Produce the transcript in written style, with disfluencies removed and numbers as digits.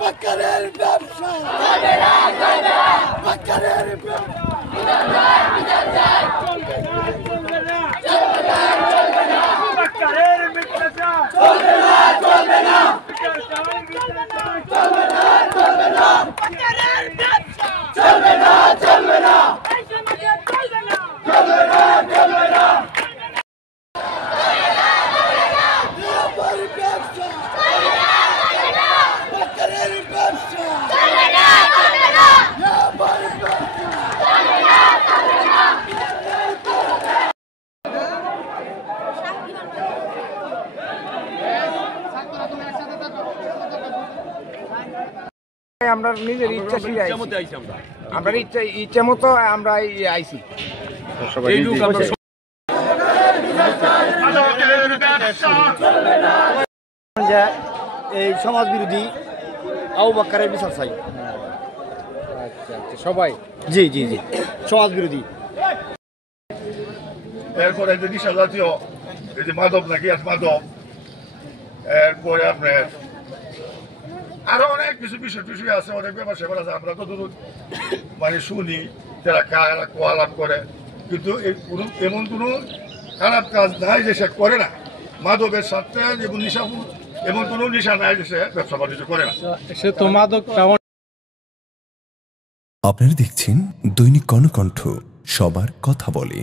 বাক্কারের ব্যবসা বাক্কারের আমরা নিজের ইচ্ছাশীল আমরা ইচ্ছা মতো আমরা আইছি এই সমাজ বিরোধী আবু বকরের বিচার চাই। আচ্ছা আচ্ছা সবাই জি জি জি সমাজ বিরোধী। এরপরে এই যে নিশা জাতীয় এই যে মাদক নাকি মাদক, এরপরে আপনার আরো অনেক কিছু বিষয় আছে, অনেক ব্যাপার সেবার আছে। আমরা তো ধরুন মানে শুনি যারা খায় এরা কোয়ালাপ করে, কিন্তু এমন কোনো খারাপ কাজ নাই যে সে করে না। মাদকের সাথে যেমন নিশা এমন কোনো নিশা নাই যে সে ব্যবসা বাণিজ্য করে না। সে তো মাদক। আপনারা দেখছেন দৈনিক কর্ণকণ্ঠ, সবার কথা বলে।